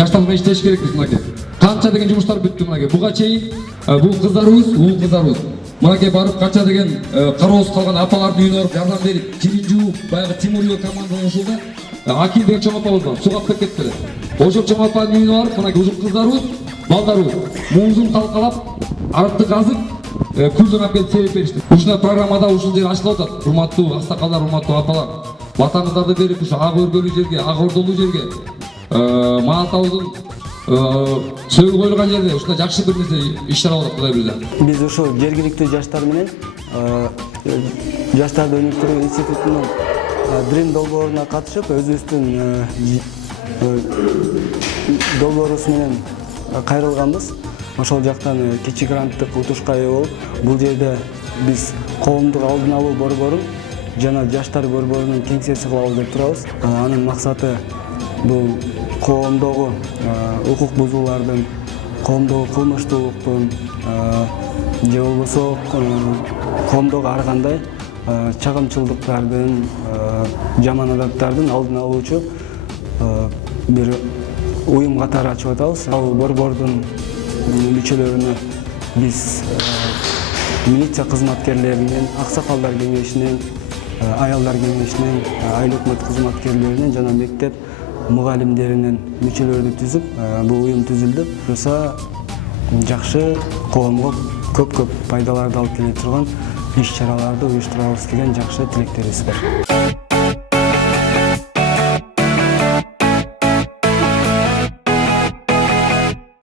жаштар менен иштеш керекпиз мынакей. Канча деген жумуштар бүттү мынакей. Буга чейин бул кыздарыбыз мынакей барып канча деген кароосуз калган апалардын үйүнө барып жардам берип, кирин жууп, баягы Тимурьева команданы ушулда Акил деген чоң апабыз бар, суга алып кетиптир. Ошол чоң апанын үйүнө барып, мынакей ушул кыздарыбыз, балдарыбыз муңдун талкалап, арыкты казып, күлдөн алып келип себеп беришти. Ушундай программада ушул жер ачылып атат. Урматтуу аксакалдар, урматтуу апалар, батаңыздарды берип, ушу ак өргөлүү жерге, ак ордолуу жерге, Маалтаудун сөөгү коюлган жерде ушундай жакшы бир нерсе иш-чара болот Кудай буйрса. Биз ушул жергиликтүү жаштар менен жаштарды өнүктүрүү институтунун дрим долбооруна катышып, өзүбүздүн долбоорубуз менен кайрылганбыз. Ошол жактан кичи гранттык утушка ээ болуп, бул жерде биз коомдук алдын алуу борборун жана жаштар борборунун кеңсеси кылабыз деп турабыз. Анын максаты бул коомдогу укук бузуулардын, коомдогу кылмыштуулуктун же болбосо коомдогу ар кандай чагымчылдыктардын, жаман адаттардын алдын алуучу бир уюм катары ачып атабыз. Ал борбордун мүчөлөрүнө биз милиция кызматкерлеринен, аксакалдар кеңешинен, аялдар кеңешинен, айыл өкмөт кызматкерлеринен жана мектеп мугалимдеринен мүчөлөрдү түзүп, бул уюм түзүлдү. Буса жакшы коомго көп пайдаларды алып келе турган иш-чараларды уюштурабыз деген жакшы тилектерибиз бар.